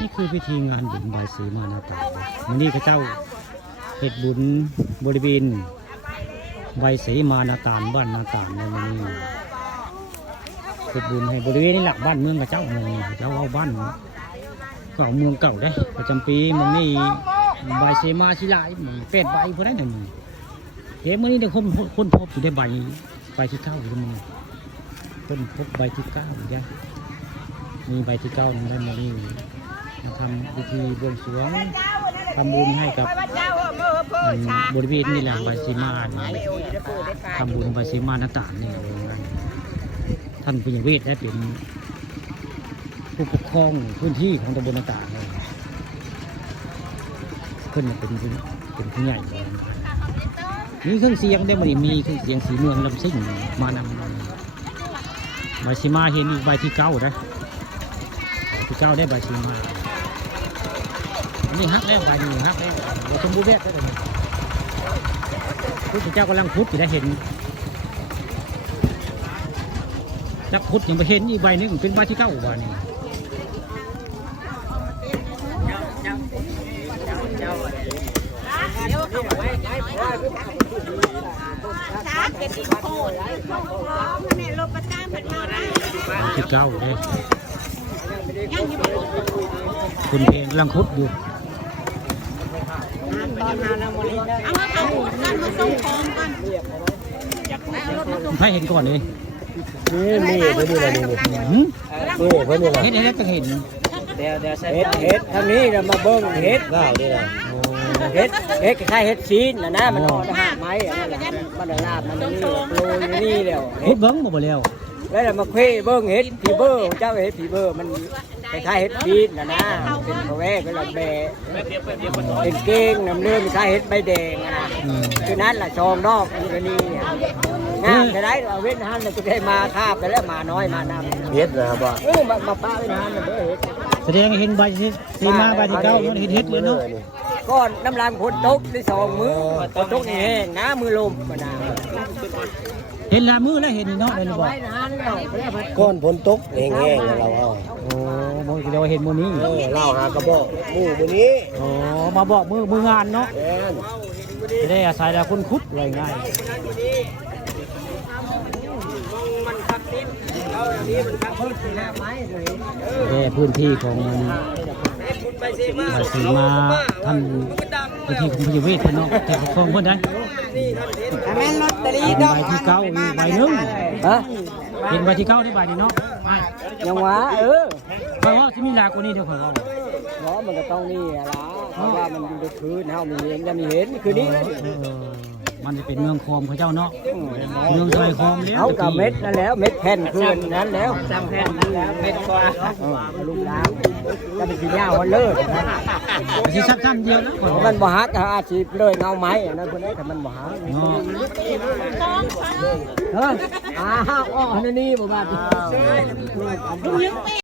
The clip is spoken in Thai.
นี่คือพิธีงานบุญบายสีมานาตาวันนี้พระเจ้าเฮ็ดบุญบริเวณใบสีมานาตาลบ้านนาตาลในวันนี้เฮ็ดบุญให้บริเวณนี้หลักบ้านเมืองพระเจ้าเมืองนี้เจ้าเอาบ้านก็เอาเมืองเก่าได้ประจำปีเมืองนี้ใบสีมาชิลายเป็ดใบพวกนั้นหนึ่งเฮ้ยเมื่อนี้ได้คนพบอยู่ได้ใบที่9อยู่มึงคนพบใบที่9อยู่ได้มีใบที่9นั่นมานี่มาทำพิธีบวงสรวงทำบุญให้กับบริเวณนี่แหละใบสีมาทำบุญใบสีมาหน้าต่างนี่ท่านผู้ใหญ่เวทได้เป็นผู้ปกครองพื้นที่ของตำบลหน้าต่างเลยขึ้นมาเป็นผู้ใหญ่มีเครื่องเสียงได้มามีเครื่องเสียงสีเมืองลำซิ่งมานำใบสีมาเห็นอีกใบที่9นะที่9ได้ใบสีมาอันนี้ฮักแล้วใบนี้ฮักแล้วเราชมบูเวทได้เลยพระเจ้ากำลังพุทธจะได้เห็นจักพุทธยังไปเห็นอีกใบนึงเป็นใบที่9ใบนี้ที่9เลยคุณเพลงกำลังคุดอยู่ให้เห็นก่อนเลยนี่เพื่อนนี่อะไรนี่เพื่อนนี่อะไร เห็นเห็นก็เห็นเฮ็ดทางนี้เรามาเบิ้งเฮ็ดก้าวนี่แหละเฮ็ดคล้ายเฮ็ดซีนนะมันนอนหาไม้มันลาบมันนี่โรยนี่แล้ว เฮ็ดเบิ้งบ่แล้วเรามาเควเบิ้งเฮ็ดผีเบอร์เจ้าเฮ็ดผีเบอร์มันคล้ายเฮ็ดซีนนะเป็นกระแวกก็เราแบเป็นเก้งน้ำเลื่อมคล้ายเฮ็ดใบแดงนะคือนั้นล่ะชองนอกอยู่นี่งามจะได้เอาเว้นหันจะได้มาคาบไปแล้วมาน้อยมานำเฮ็ดนะครับว่ามาป้าเว้นหันเด้อเฮ็ดแสดงเห็นใบสีมาใบที่9มันเฮ็ดเลยเนาะก้อนน้ำลายคนตกได้2มื้อตกนี่แห้งน้ำมือลมมานาเห็นลามือแล้วเห็นเนาะเลยบ่ก้อนฝนตกแห้งๆเราเอาโอ้บ่เดี๋ยวเห็นมื้อนี้เราหากระบอกมื้อนี้อ๋อมาบอกมืองานเนาะจะได้อาศัยแล้วคุณคุดไว้ง่ายพื้นที่ของใบสีมาท่านพื้นที่ของพยาเวทเนาะแต่ปกครองเพื่อนได้ใบที่9อีกใบนึงเห็นใบที่9ได้ใบนี้เนาะยังวะเพราะว่าที่มีหลากกว่านี้เดี๋ยวผมเอาเพราะมันก็ต้องนี่ล่ะเพราะว่ามันอยู่ในคืนเฮามีเองจะมีเห็นคืนนี้มันจะเป็นเมืองคอมเขาเจ้าเนาะเมืองชายคอมแล้วเอากับเม็ดนั่นแล้วเม็ดแผ่นคืนนั้นแล้วจำแผ่นนั้นแล้วเม็ดกว่าลูกน้ำจะเป็นสีหญ้าวันเลิศสีสั้นๆเดียวนะมันบ่ฮักอาชีพเลยเงาไม้นั่นคนนี้แต่มันบ่ฮักอ้าวอ๋อนี่บ่บาด